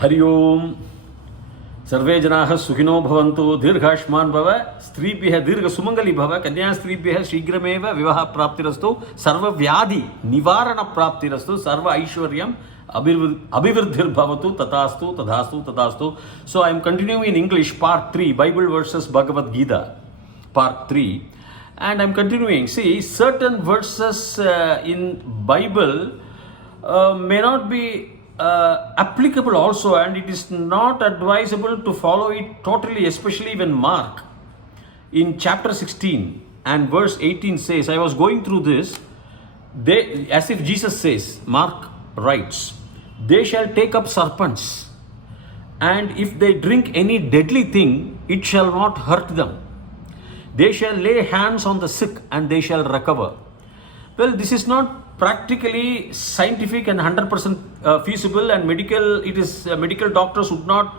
हरि ओम सर्वे जनाः सुखिनो भवन्तु दीर्घायुष्मान् भव स्त्रीभ्यः दीर्घसुमङ्गली भव कन्यास्त्रीभ्यः शीघ्रमेव विवाह प्राप्तिरस्तु सर्वव्याधि निवारण प्राप्तिरस्तु सर्व ऐश्वर्यम् अभिवृद्धिर्भवतु तथास्तु तथास्तु तथास्तु. So I am continuing in English part 3 Bible verses Bhagavad Gita part 3 and I am continuing. See, certain verses in Bible may not be applicable also, and it is not advisable to follow it totally, especially when Mark in chapter 16 and verse 18 says, I was going through this, they, as if Jesus says, Mark writes, they shall take up serpents, and if they drink any deadly thing, it shall not hurt them. They shall lay hands on the sick and they shall recover. Well, this is not practically scientific and 100% feasible, and medical doctors would not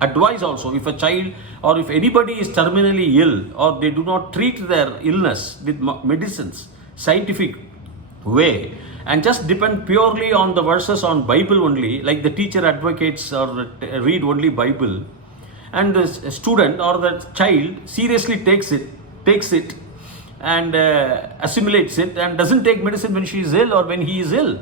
advise also if a child or if anybody is terminally ill or they do not treat their illness with medicines scientific way and just depend purely on the verses on Bible only, like the teacher advocates or read only Bible, and the student or the child seriously takes it and assimilates it and doesn't take medicine when she is ill or when he is ill.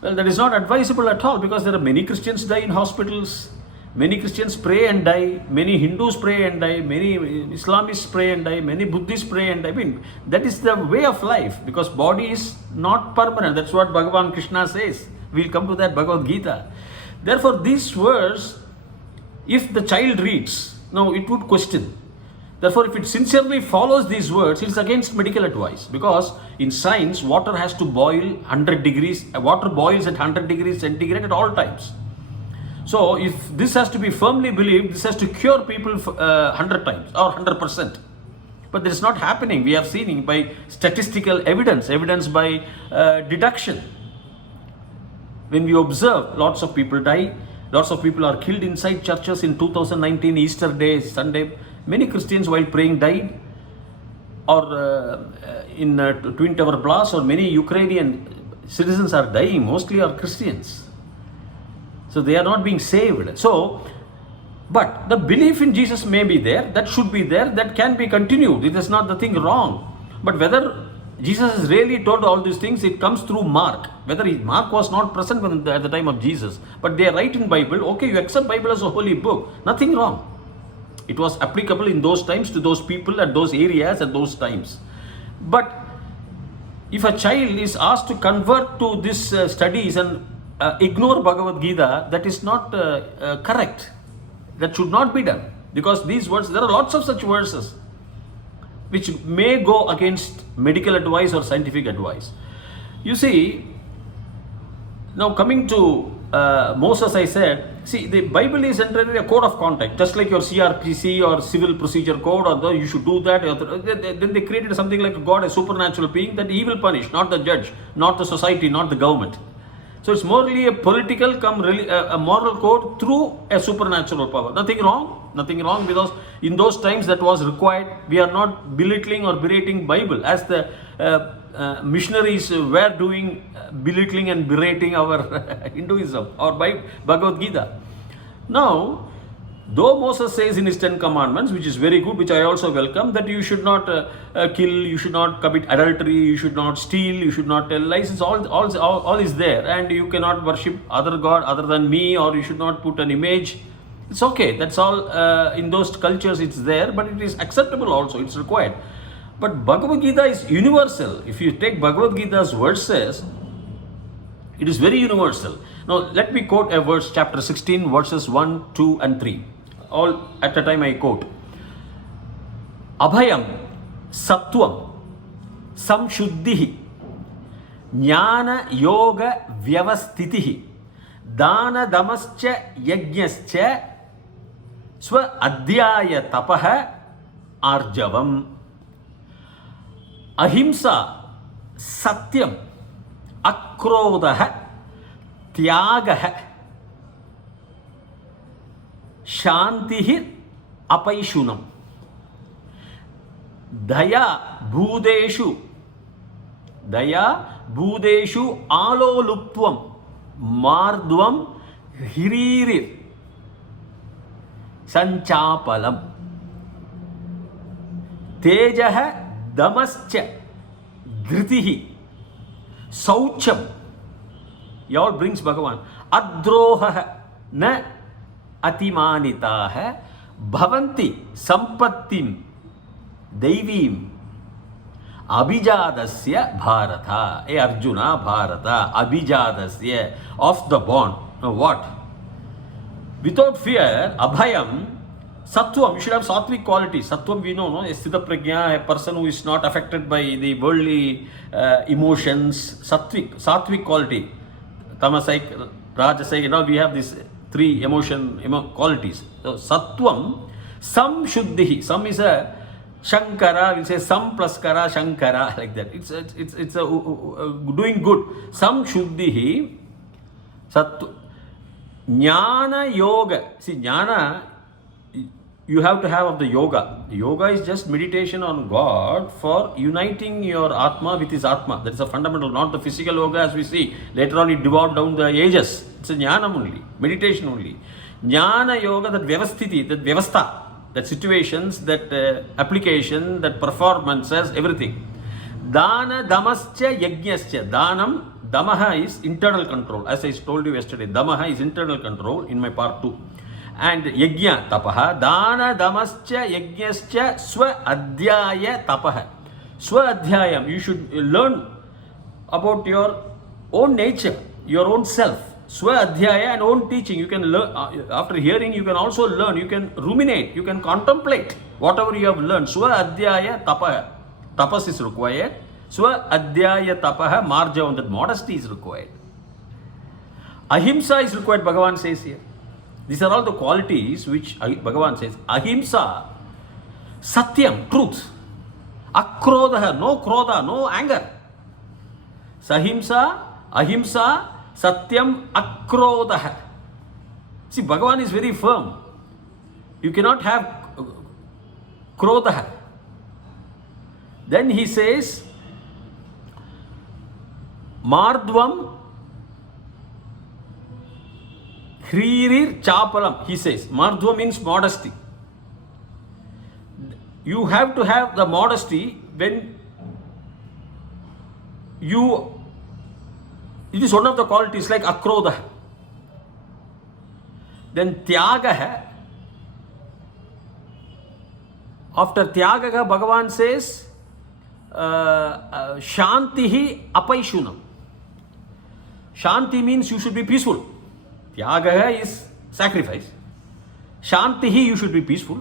Well, that is not advisable at all, because there are many Christians die in hospitals, many Christians pray and die, many Hindus pray and die, many Islamists pray and die, many Buddhists pray and die. I mean, that is the way of life, because body is not permanent. That's what Bhagavan Krishna says. We'll come to that Bhagavad Gita. Therefore, this verse, if the child reads, now it would question. Therefore, if it sincerely follows these words, it is against medical advice, because in science, water has to boil 100 degrees, water boils at 100 degrees centigrade at all times. So, if this has to be firmly believed, this has to cure people 100 times or 100%. But this is not happening. We have seen by statistical evidence by deduction. When we observe, lots of people die, lots of people are killed inside churches in 2019, Easter Day, Sunday. Many Christians while praying died, or in Twin Tower Blast, or many Ukrainian citizens are dying, mostly are Christians. So they are not being saved. So, but the belief in Jesus may be there, that should be there, that can be continued. It is not the thing wrong. But whether Jesus has really told all these things, it comes through Mark. Whether Mark was not present at the time of Jesus, but they write in Bible, okay, you accept Bible as a holy book, nothing wrong. It was applicable in those times to those people at those areas at those times. But if a child is asked to convert to these studies and ignore Bhagavad Gita, that is not correct. That should not be done. Because these words, there are lots of such verses which may go against medical advice or scientific advice. You see, now coming to Moses, I said, see, the Bible is entirely a code of conduct, just like your CRPC or civil procedure code, or you should do that. Then they created something like God, a supernatural being that he will punish, not the judge, not the society, not the government. So it's morally a political a moral code through a supernatural power. Nothing wrong, because in those times that was required. We are not belittling or berating Bible as the missionaries were doing, belittling and berating our Hinduism or by Bhagavad Gita. Now, though Moses says in his 10 commandments, which is very good, which I also welcome, that you should not kill, you should not commit adultery, you should not steal, you should not tell lies, it's all is there, and you cannot worship other God other than me, or you should not put an image. It's okay, that's all. In those cultures it's there, but it is acceptable also, it's required. But Bhagavad Gita is universal. If you take Bhagavad Gita's verses, it is very universal. Now, let me quote a verse, chapter 16, verses 1, 2, and 3. All at a time I quote. Abhayam Sattvam Samshuddhihi Jnana Yoga Vyavastitihi Dana Damascha Yajnascha Swa Adhyaya Tapaha Arjavam. Ahimsa Satyam Akrodaha Tyagaha Shantihi Apaishunam Daya Bhudeshu Aloluptvam Mardvam Hiririr sanchapalam. Tejah damascha dhritihi saucham. He all brings Bhagavan. Adroha na atimanitaha bhavanti sampattim deivim abhijadasya bharata. Hey Arjuna, Bharata, abhijadasya, of the born. Now what? Without fear, abhayam, sattvam, you should have sattvic qualities. Sattvam we know, no? A sthita prajna, a person who is not affected by the worldly emotions. Sattvic quality. Tamasaic, Rajasic, we have these three qualities. So sattvam, sam shuddhihi. Sam is a Shankara, we say sam plus kara, Shankara, like that. It's a doing good. Sam shuddhihi, sattva. Jnana yoga. See, jnana, you have to have of the yoga. Yoga is just meditation on God for uniting your Atma with his Atma. That is a fundamental, not the physical yoga as we see. Later on it devolved down the ages. It's a jnana only, meditation only. Jnana yoga, that vyavasthiti, that vyavastha, that situations, that application, that performances, everything. Dana damascha yajnascha. Danam, damaha is internal control. As I told you yesterday, damaha is internal control in my part 2. And yajna tapaha, dana damascha yajnascha swa adhyaya tapaha. Swa adhyayam, you should learn about your own nature, your own self. Swa adhyaya and own teaching. You can learn, after hearing, you can also learn, you can ruminate, you can contemplate whatever you have learned. Swa adhyaya tapaha. Tapas is required. Swa adhyaya tapaha marjavam, that modesty is required. Ahimsa is required, Bhagavan says here. These are all the qualities which Bhagavan says. Ahimsa, satyam, truth. Akrodaha, no krodha, no anger. Sahimsa, ahimsa, satyam, akrodaha. See, Bhagavan is very firm. You cannot have krodaha. Then he says, Mardvam Hririr Chapalam. He says, Mardva means modesty. You have to have the modesty when you, it is one of the qualities like Akroda. Then Tyagaha. After Tyagaha, Bhagavan says, Shantihi apaishunam. Shanti means you should be peaceful. Tyagaha is sacrifice. Shantihi, you should be peaceful.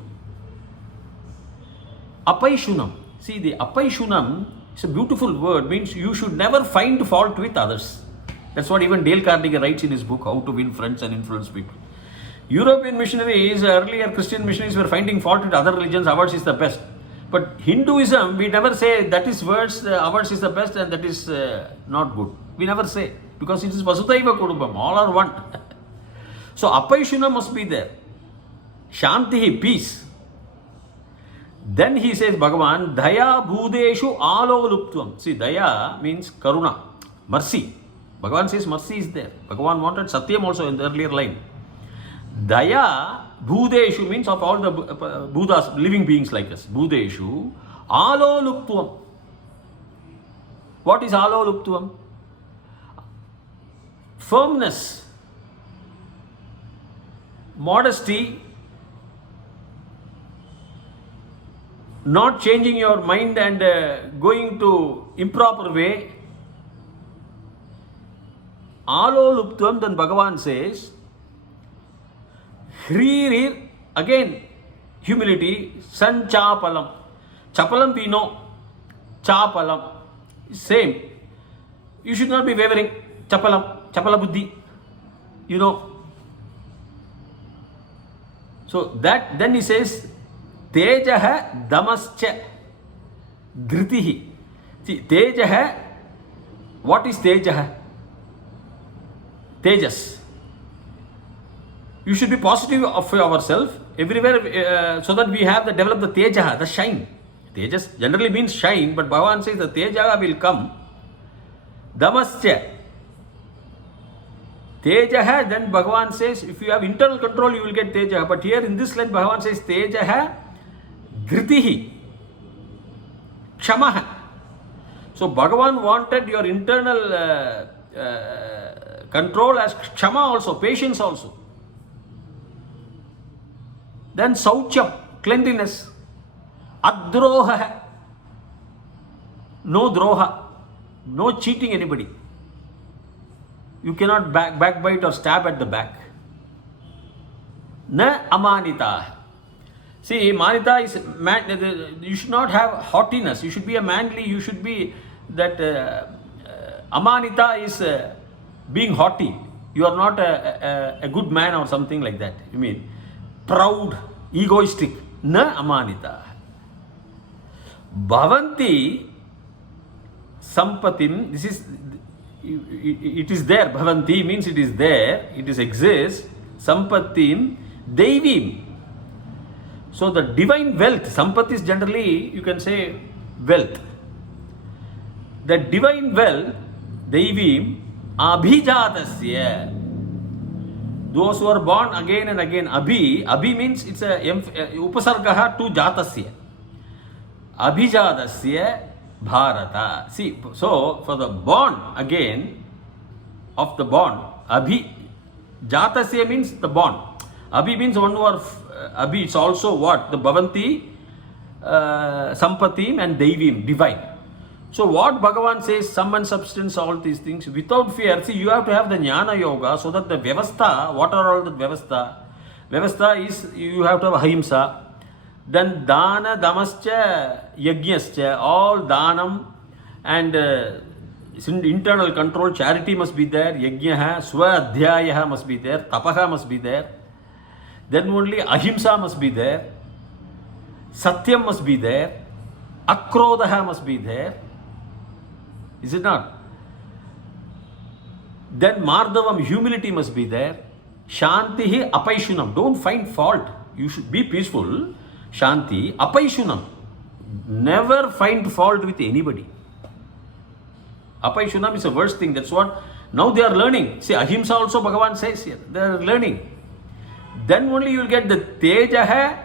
Apaishunam. See, the apaishunam is a beautiful word, means you should never find fault with others. That's what even Dale Carnegie writes in his book, How to Win Friends and Influence People. European missionaries, earlier Christian missionaries were finding fault with other religions, ours is the best. But Hinduism, we never say that is worse, ours is the best and that is not good. We never say, because it is Vasudhaiva Kudumbam, all are one. So apaishuna must be there. Shantihi, peace. Then he says, Bhagavan, Daya Bhudeshu Alovaluptvam. See, Daya means Karuna, mercy. Bhagavan says mercy is there. Bhagavan wanted Satyam also in the earlier line. Daya Bhudeshu means of all the Buddhas, living beings like us. Bhudeshu Aloluptvam. What is Aloluptvam? Firmness, modesty, not changing your mind and going to improper way. Aloluptvam, then Bhagavan says, Hririr, again, humility, Sanchapalam. Chapalam we know, Chapalam, same. You should not be wavering. Chapalam, Chapala Buddhi, you know. So that, then he says, Tejaha Damascha Dhritihi. See, Tejaha, what is Tejaha? Tejas. You should be positive of ourselves everywhere so that we have develop the Tejaha, the shine. Tejas generally means shine, but Bhagavan says the Tejaha will come. Damascha. Tejaha, then Bhagavan says, if you have internal control, you will get Tejaha. But here in this line, Bhagavan says, Tejaha, Dhritihi, Kshamaha. So Bhagavan wanted your internal control as Kshama also, patience also. Then Saucham, cleanliness. Adroha, no droha, no cheating anybody. You cannot backbite or stab at the back. Na amanita. See, manita is man. You should not have haughtiness. You should be a manly. You should be that. Amanita is being haughty. You are not a good man or something like that. You mean proud, egoistic. Na amanita. Bhavanti sampatim. This is. It is there. Bhavanti means it is there. It is exists. Sampatim Devim. So the divine wealth. Sampath is generally, you can say, wealth. The divine wealth, Devim Abhijatasya. Those who are born again and again. Abhi means it's a upasargaha to Jatasya. Abhijadasya Bharata. See, so for the born again of the born, Abhi Jatasya means the born. Abhi means one who are Abhi. It's also what? The Bhavanti, Sampatim and Devim, divine. So what Bhagavan says, sum and substance, all these things, without fear. See, you have to have the Jnana Yoga so that the Vyavastha, what are all the Vyavastha? Vyavastha is, you have to have Ahimsa. Then Dana, Damascha, Yajnascha, all Danam and internal control, charity must be there, Yajnaha, Swadhyayaha must be there, Tapaha must be there. Then only Ahimsa must be there, Satyam must be there, Akrodaha must be there. Is it not? Then Mardavam, humility must be there. Shantihi Apaishunam, don't find fault. You should be peaceful. Shanti, Apaishunam. Never find fault with anybody. Apaishunam is a worst thing. That's what now they are learning. See, Ahimsa also Bhagavan says here. They are learning. Then only you will get the Tejaha,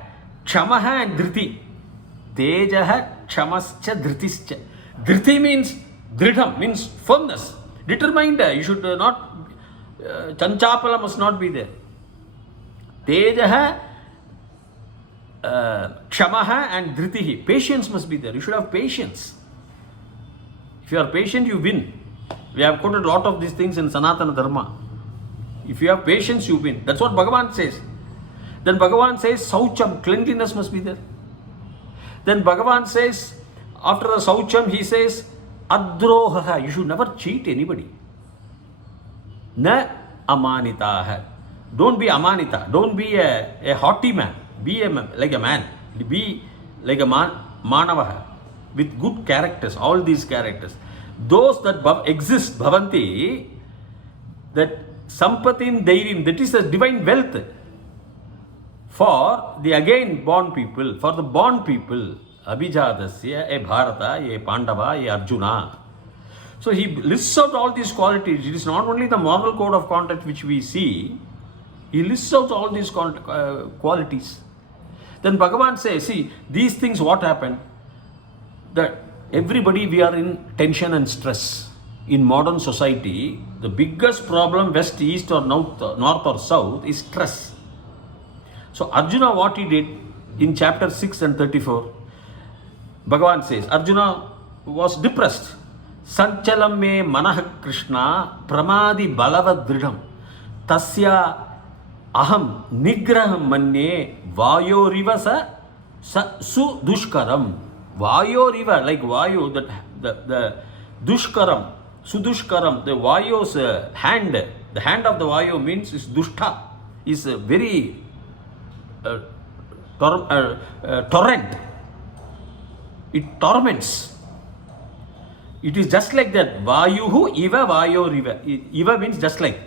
Kshamaha and Dhriti. Tejaha, Kshamascha, Dhritischa. Dhriti means Dridham, means firmness. Determined. You should not, Chanchapala must not be there. Tejaha, Kshamaha and Dhritihi. Patience must be there. You should have patience. If you are patient, you win. We have quoted a lot of these things in Sanatana Dharma. If you have patience, you win. That's what Bhagavan says. Then Bhagavan says, Saucham, cleanliness must be there. Then Bhagavan says, after the Saucham, he says, Adrohaha, you should never cheat anybody. Na amanitaha. Don't be amanita. Don't be a haughty man. Be like a man. Be like a man, manavaha, with good characters, all these characters. Those that exist, bhavanti, that sampatim devim, that is the divine wealth for the again born people, for the born people, abhijadasya, a Bharata, a Pandava, a Arjuna. So he lists out all these qualities. It is not only the moral code of conduct which we see, he lists out all these qualities. Then Bhagavan says, see, these things what happen? That everybody, we are in tension and stress. In modern society, the biggest problem, west, east or north or south, is stress. So Arjuna, what he did in chapter 6 and 34, Bhagavan says, Arjuna was depressed. Sanchalam me manah Krishna pramadi balavad dridham tasya aham nigraham manye vayo riva sa su dushkaram. Vayo riva, like vayu, that the dushkaram, sudushkaram, the vayo's hand, the hand of the vayu means is dushta, is a very torrent. It torments. It is just like that. Vayuhu iva vayo riva. Iva means just like.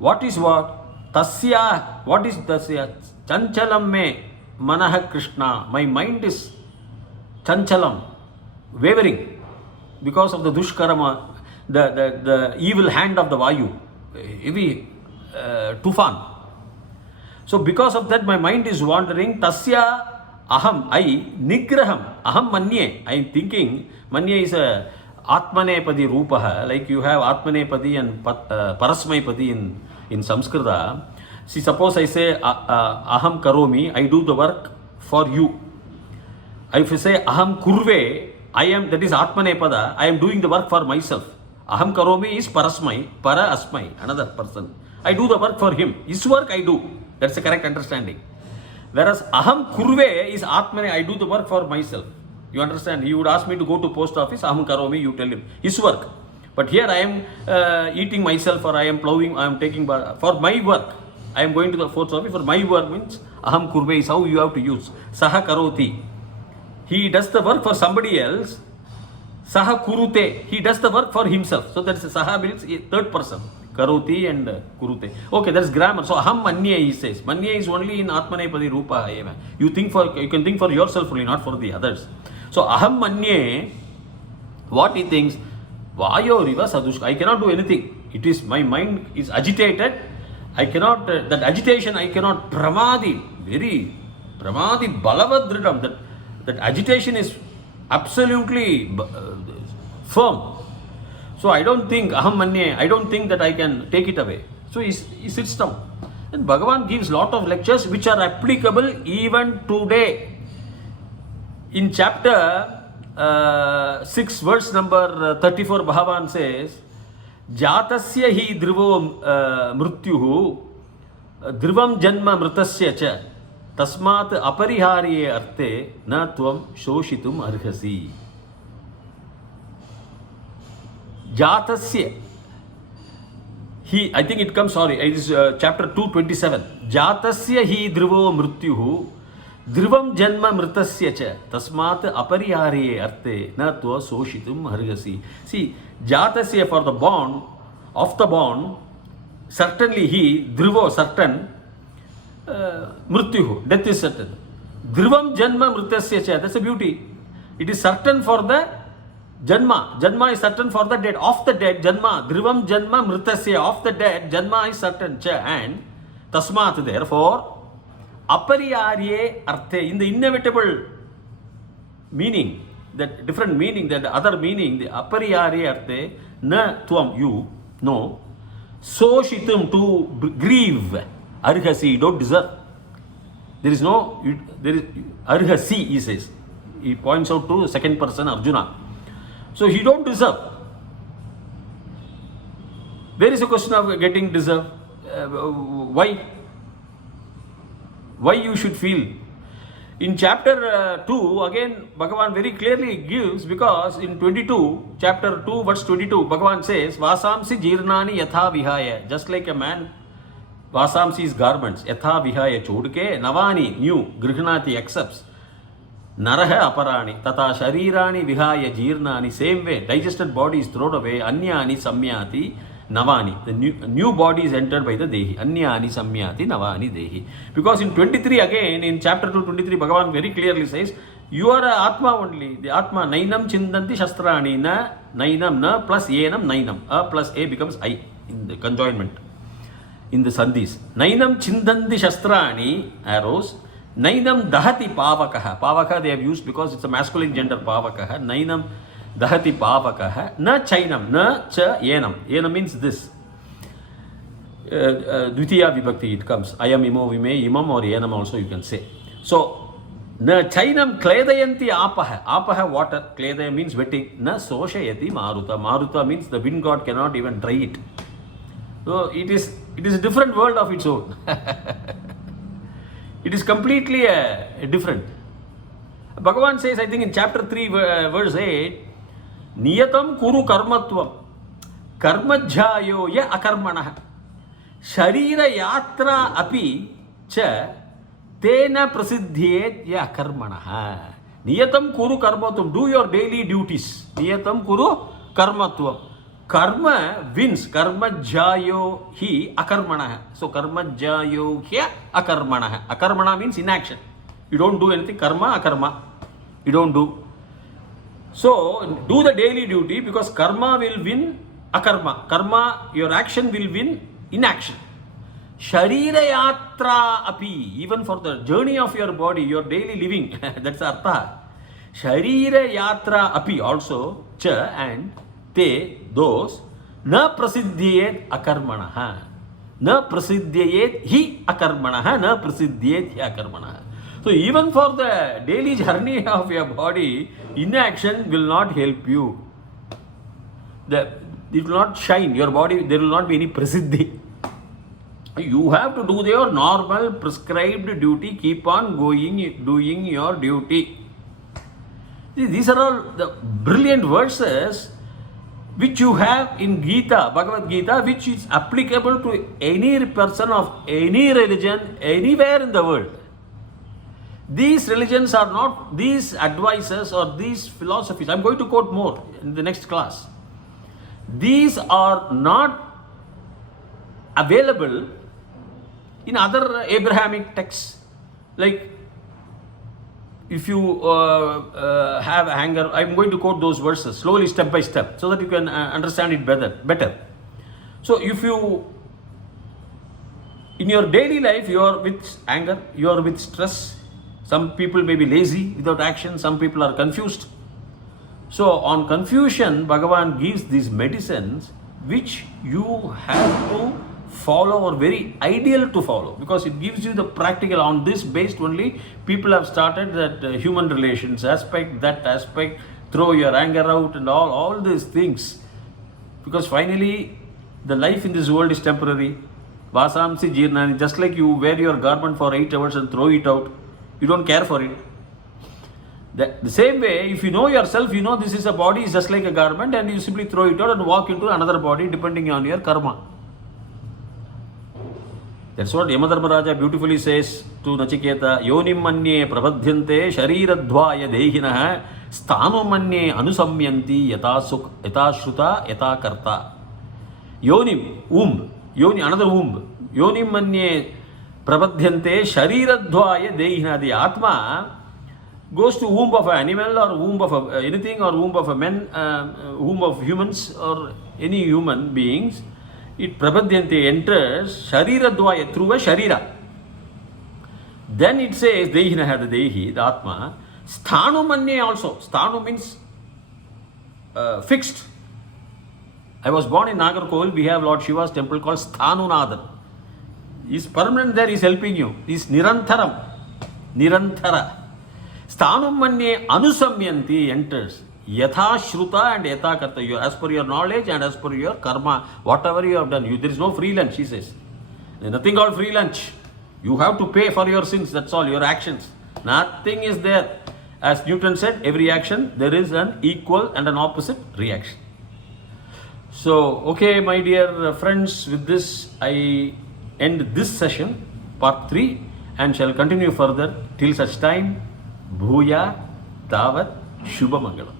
What is what? Tasya. What is tasya? Chanchalam me manah Krishna. My mind is chanchalam, wavering, because of the dushkarama, the evil hand of the vayu. Heavy tufan. So because of that, my mind is wandering. Tasya aham, I nigraham, aham manye. I am thinking, manye is a atmanepadi rupaha, like you have atmanepadi and parasmaipadi in Sanskrita. See, suppose I say aham karomi, I do the work for you. If I say aham kurve, I am, that is atmanepada, I am doing the work for myself. Aham karomi is parasmai, para asmai, another person. I do the work for him. His work I do. That's the correct understanding. Whereas aham kurve is atmane, I do the work for myself. You understand? He would ask me to go to post office, aham karomi, you tell him. His work. But here I am eating myself, or I am plowing, I am taking, for my work. I am going to the post office for my work means aham kurve is how you have to use. Saha karoti. He does the work for somebody else. Saha kurute. He does the work for himself. So that's saha means third person. Karoti and kurute. Okay, that's grammar. So aham manye, he says. Manye is only in atmanepadi rupa. You can think for yourself only, not for the others. So aham manye, what he thinks, vayo riva sadushka. I cannot do anything. It is, my mind is agitated. I cannot, that agitation I cannot, pramadi, very pramadi balavadridam, that agitation is absolutely firm. So I don't think, aham manye, I don't think that I can take it away. So he sits down. And Bhagavan gives lot of lectures which are applicable even today. In chapter 6, verse number 34, Bhagavan says, Jatasya hi dhrivo mrityuhu dhrivam janma mritasya cha tasmat apariharye arte na tvam shoshitum arhasi. Jatasya, I think it comes, sorry, it is chapter 2:27. Jatasya hi dhrivo mrityuhu dhrivam janma mritasya cha tasmat apariharye arte na tva soshitum arhasi. See, Jatasya, for the born, of the born, certainly he, dhrivo, certain, mrityuhu, death is certain. Dhrivam janma mritasya cha, that's the beauty. It is certain for the janma. Janma is certain for the dead. Of the dead, janma. Dhrivam janma mritasya, of the dead, janma is certain cha. And tasmat, therefore, apariharye arte, in the inevitable meaning, that different meaning, that other meaning, the apariharye arte, na tvam, you, no, soshitum, to grieve, arhasi, don't deserve. There is no, there is, arhasi, he says. He points out to second person Arjuna. So he don't deserve. There is a question of getting deserve. Why? Why you should feel? In chapter 2, again, Bhagavan very clearly gives, because in 22, chapter 2, verse 22, Bhagavan says, Vasamsi jirnani yatha vihaya, just like a man, Vasamsi is garments, yatha vihaya chodke, navani, new, grihnati, accepts, naraha aparani, tata sharirani vihaya jirnani, same way, digested body is thrown away, anyani samyati, navani, the new body is entered by the dehi, anyani samyati navani dehi. Because in 23 again, in chapter 2:23, Bhagavan very clearly says, you are a atma only, the atma, nainam chindanti shastrani, na, nainam, na plus yenam, nainam, a plus a becomes I in the conjoinment, in the sandhis. Nainam chindanti shastrani, arrows, nainam dahati pavakaha, pavaka they have used because it's a masculine gender, pavakaha, nainam dahati pavakaha, na chainam, na cha yenam. Yenam means this. Dvitiya vibhakti it comes. Ayam imo vime, imam or yenam also you can say. So, na chainam kledayanti apaha. Apaha water, kledaya means wetting. Na soshayati maruta. Maruta means the wind god cannot even dry it. So, it is a different world of its own. It is completely different. Bhagavan says, I think in chapter 3, verse 8, Niyatam kuru karmatvam karmajhayo ya akarmanah sharira yatra api cha tena prasiddhyet ya akarmanah. Niyatam kuru karmatvam, do your daily duties. Niyatam kuru karmatvam. Karma wins, karmajhayo hi akarmanah. So karmajhayo hi akarmanah. Akarmana means inaction. You don't do anything, karma, akarma. You don't do. So, do the daily duty, because karma will win akarma. Karma, your action will win inaction. Sharira yatra api, even for the journey of your body, your daily living, that's artha. Sharira yatra api also, cha and te, those, na prasiddhyet akarmanaha. Na prasiddhyet hi akarmanaha, na prasiddhyet hi akarmanaha. So even for the daily journey of your body, inaction will not help you. It will not shine, your body, there will not be any prasiddhi. You have to do your normal prescribed duty, keep on going, doing your duty. These are all the brilliant verses which you have in Gita, Bhagavad Gita, which is applicable to any person of any religion, anywhere in the world. These religions are not, these advices or these philosophies, I'm going to quote more in the next class. These are not available in other Abrahamic texts. Like, if you have anger, I'm going to quote those verses slowly, step by step, so that you can understand it better. So if you, in your daily life, you are with anger, you are with stress. Some people may be lazy without action, some people are confused. So on confusion, Bhagavan gives these medicines which you have to follow, or very ideal to follow, because it gives you the practical. On this based only, people have started that human relations aspect, that aspect, throw your anger out and all these things. Because finally, the life in this world is temporary. Vasamsi jirnani, just like you wear your garment for 8 hours and throw it out, you don't care for it. The same way, if you know yourself, you know this is a body, is just like a garment, and you simply throw it out and walk into another body depending on your karma. That's what Yamadharmaraja beautifully says to Nachiketa, Yonim manye prabhadhyante shariradhvaya dehinaha sthano manye anusamyanti yata shruta yata karta. Yonim, womb, yoni, another womb. Yonim manye prabhadhyante shariradhvaya dehinaha. The Atma goes to womb of an animal, or womb of anything, or womb of a man, womb of humans, or any human beings. It prabhadyante enters shariradvaya, through a sharira. Then it says dehinaha, the dehi, the atma. Sthanu manye also. Sthanu means fixed. I was born in Nagarkol. We have Lord Shiva's temple called Sthanunathan. He is permanent there, he is helping you. He is nirantaram. Nirantara. Sthanum manye anusamyanti enters. Yatha shruta and yatha karta. As per your knowledge and as per your karma, whatever you have done, there is no free lunch, she says. There is nothing called free lunch. You have to pay for your sins, that's all, your actions. Nothing is there. As Newton said, every action, there is an equal and an opposite reaction. So, okay, my dear friends, with this, I end this session, part 3, and shall continue further till such time. Bhuya Tavat Shubha Mangalam.